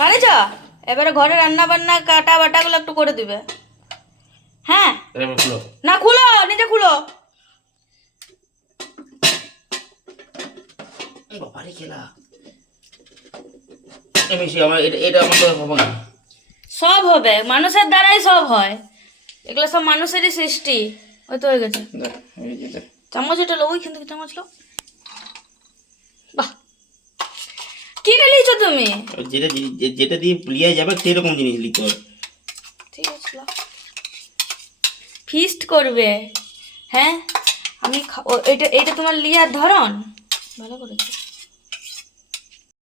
পারেছ? এবারে ঘরে রান্না বান্না কাটা বাটাগুলো একটু করে দিবে। হ্যাঁ? এবার খুলো। না খুলো নিজে খুলো। বাবারে খেলা। আমার এটা এটা আমার হবে না। সব হবে মানুষের দ্বারাই সব হয়। এগুলো সব মানুষেরই সৃষ্টি। ওই তো হয়ে গেছে। চামচ এটা লো ওইখান থেকে চামচ লো বাহ। তুমি? যেটা যেটা দিয়ে প্লিয়া যাবে সেরকম জিনিস লিখতে হবে ঠিক আছে ফিস্ট করবে। হ্যাঁ? আমি এটা এটা তোমার লিয়ার ধরন? ভালো করেছ।